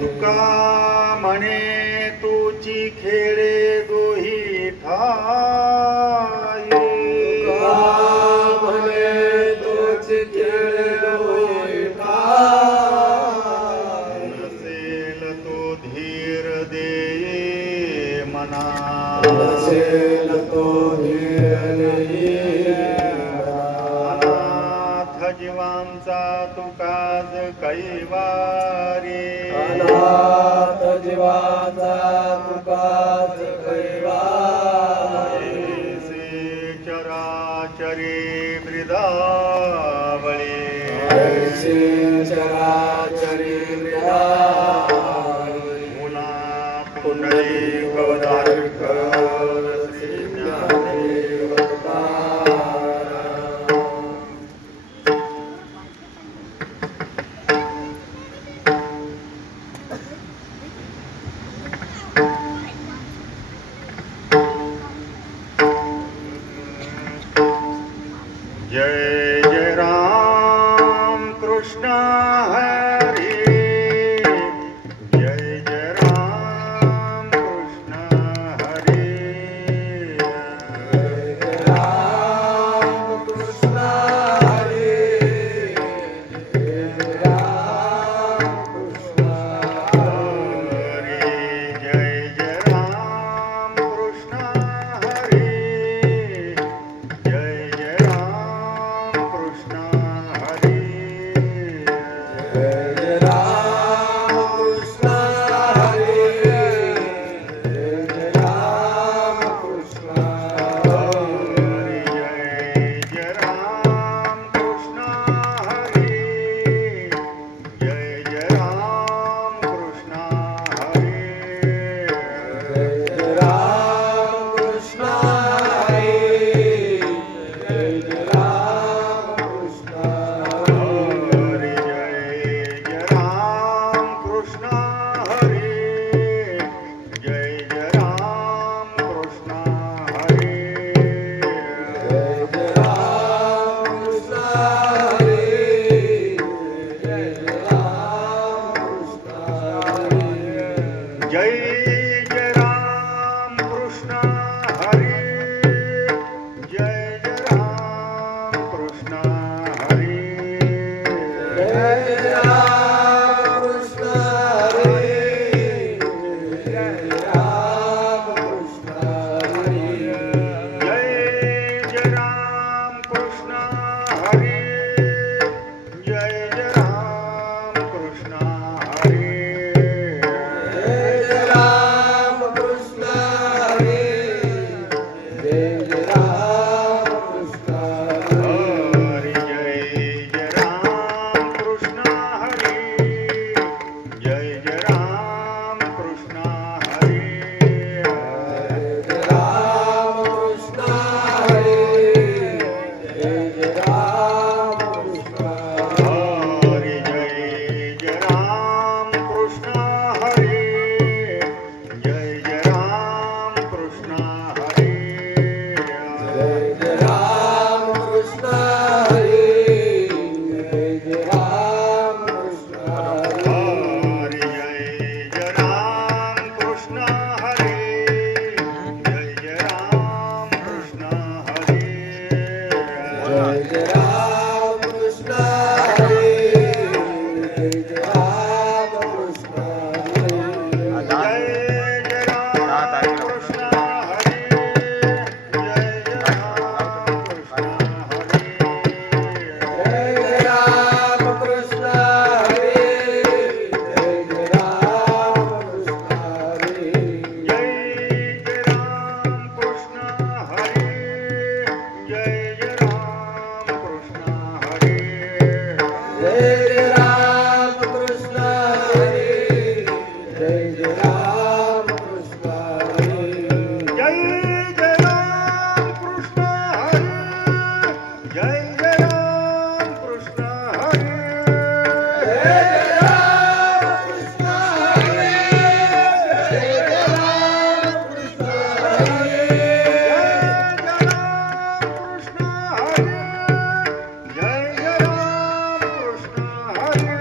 तुका म्हणे तुची खेळे दोही ठाई म्हणे तुझी खेळ दोही ठाई नसेल तो धीर दे मना नसेल तो धीर देई अनाथ जीवांचा तुकाज कैवारी अनाथ जीवाचा तुकाच कैवारी ऐसे चराचरी ब्रिदावळी ऐसे चराचरी मृदावळी पुन्हा पुंडली कवदार्क श्री ज्ञानदेव जय जय राम कृष्ण हरी जय जय राम कृष्ण हरी राम कृष्ण हरी राम कृष्ण हरी जय जय राम कृष्ण हरी जय जय राम कृष्ण हरी जय राम कृष्ण हरी जय राम कृष्ण हरी जय जय राम कृष्ण हरी जय जय राम कृष्ण हरी जय राम कृष्ण हरी जय राम कृष्ण हरी जय जय राम कृष्ण हरी जय जय राम कृष्ण हरी जय राम कृष्ण हरी जय राम कृष्ण हरी जय जय राम कृष्ण हरी जय जय राम कृष्ण हरी जय राम कृष्ण हरी जय राम कृष्ण हरी जय जय राम कृष्ण हरी जय जय राम कृष्ण हरी जय राम कृष्ण हरी जय राम कृष्ण हरी हरी जय जय राम कृष्ण हरी जय जय राम कृष्ण हरी जय राम कृष्ण हरी जय राम कृष्ण हरी जय जय राम कृष्ण हरी जय जय राम कृष्ण हरी जय राम कृष्ण हरी जय राम कृष्ण हरी हरी जय जय राम कृष्ण हरी जय जय राम कृष्ण हरी जय राम कृष्ण हरी जय राम कृष्ण हरी जय जय राम कृष्ण हरी जय जय राम कृष्ण हरी जय राम कृष्ण हरी जय राम कृष्ण हरी जय जय राम कृष्ण हरी जय जय राम कृष्ण हरी जय राम कृष्ण हरी जय राम कृष्ण हरी जय जय राम कृष्ण हरी जय जय राम कृष्ण हरी जय राम कृष्ण हरी जय राम कृष्ण हरी जय जय राम कृष्ण हरी जय जय राम कृष्ण हरी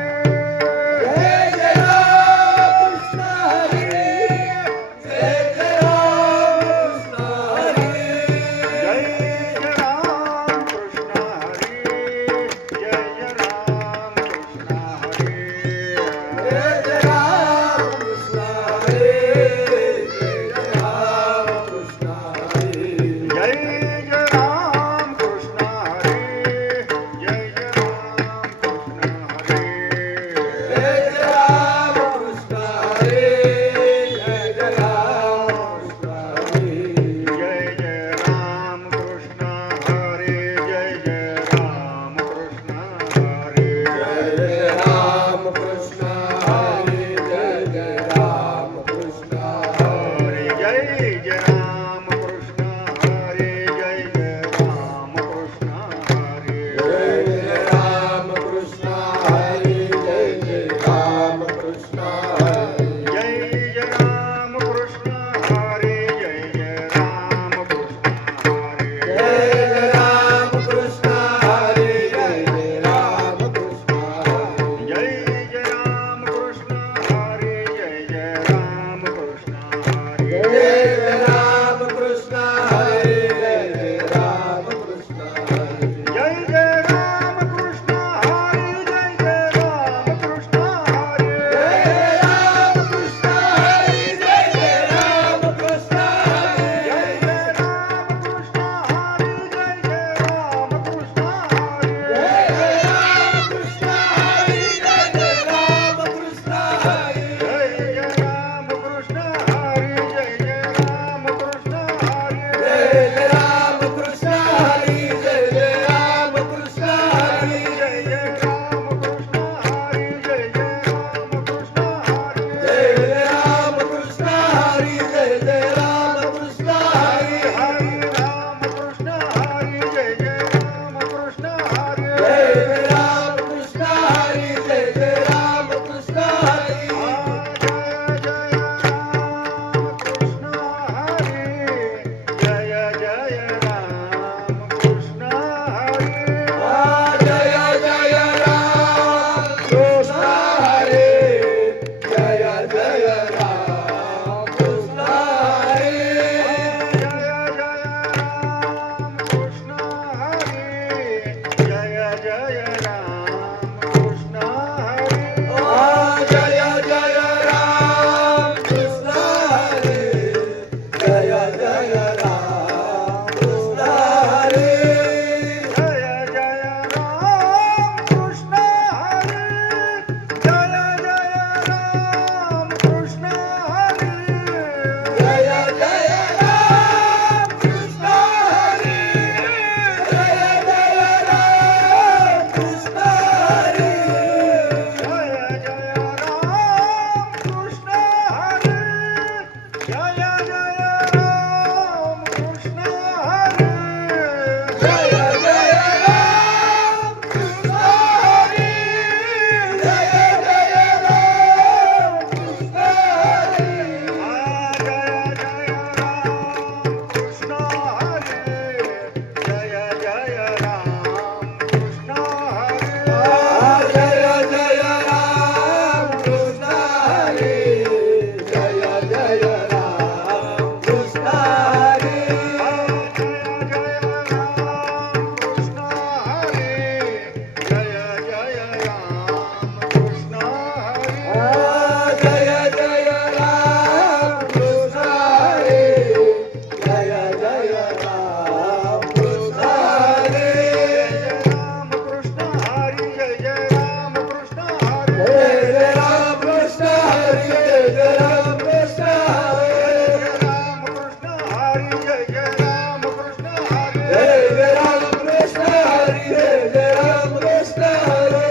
हरी जय जय राम कृष्ण हरी राम कृष्ण हरी जय जय राम कृष्ण हरी जय जय राम कृष्ण हरी जय जय राम कृष्ण हरी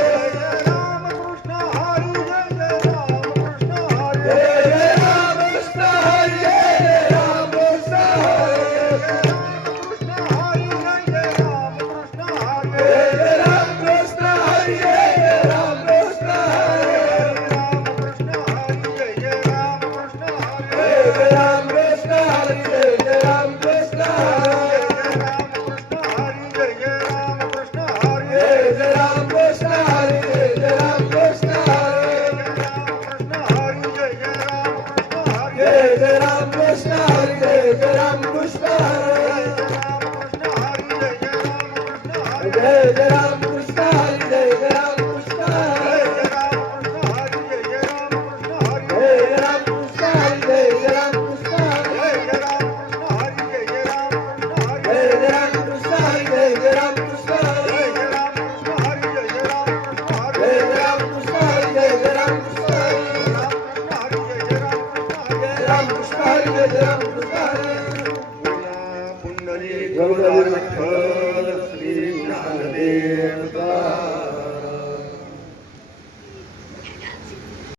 राम कृष्ण हरी जय जय राम कृष्ण हरी जय जय राम कृष्ण हरी जय जय राम कृष्ण हरी कृष्ण हरी जय जय राम कृष्ण हरी जय जय राम कृष्ण हरी जय जय राम कृष्ण हरी राम कृष्ण हरी जय जय राम कृष्ण हरी जय जय राम कृष्ण हरी जय जय राम कृष्ण हरी राम कृष्ण हरी जय जय राम कृष्ण हरी जय जय राम कृष्ण हरी जय जय राम कृष्ण हरी कृष्ण हरी जय जय राम कृष्ण हरी जय जय राम कृष्ण हरी जय जय राम कृष्ण हरी राम कृष्ण हरी जय जय राम कृष्ण हरी जय जय राम कृष्ण हरी जय जय राम कृष्ण हरी राम कृष्ण हरी जय जय राम कृष्ण हरी जय जय राम कृष्ण हरी जय जय राम कृष्ण हरी राम कृष्ण हरी जय जय राम कृष्ण हरी जय जय राम कृष्ण हरी जय जय राम कृष्ण हरी राम कृष्ण हरी जय जय राम कृष्ण हरी जय जय राम कृष्ण हरी जय जय राम कृष्ण हरी राम कृष्ण हरी जय जय राम कृष्ण हरी राम कृष्ण हरी जय जय राम कृष्ण हरी